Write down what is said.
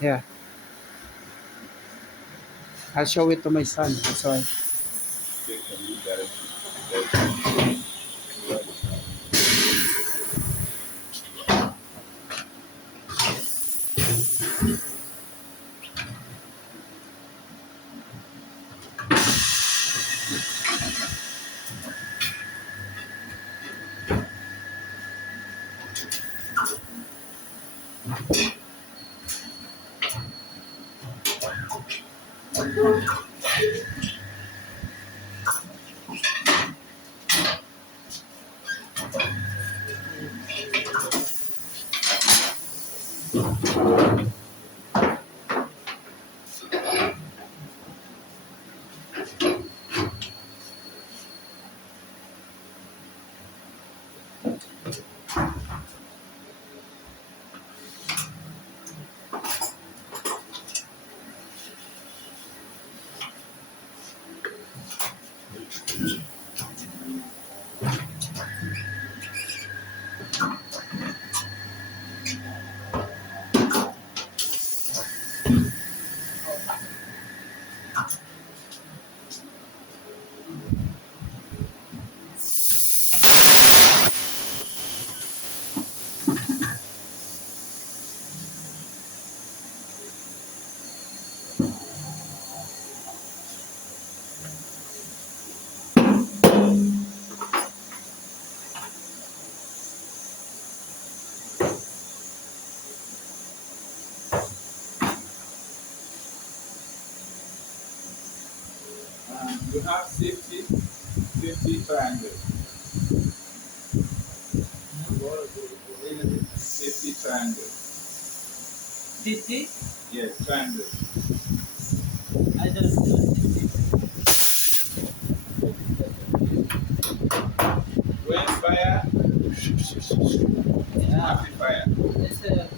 Yeah, I'll show it to my son. That's why. You have safety triangle. Safety triangle. City? Yes, triangle. I don't know. When fire, Yeah. happy fire. It's a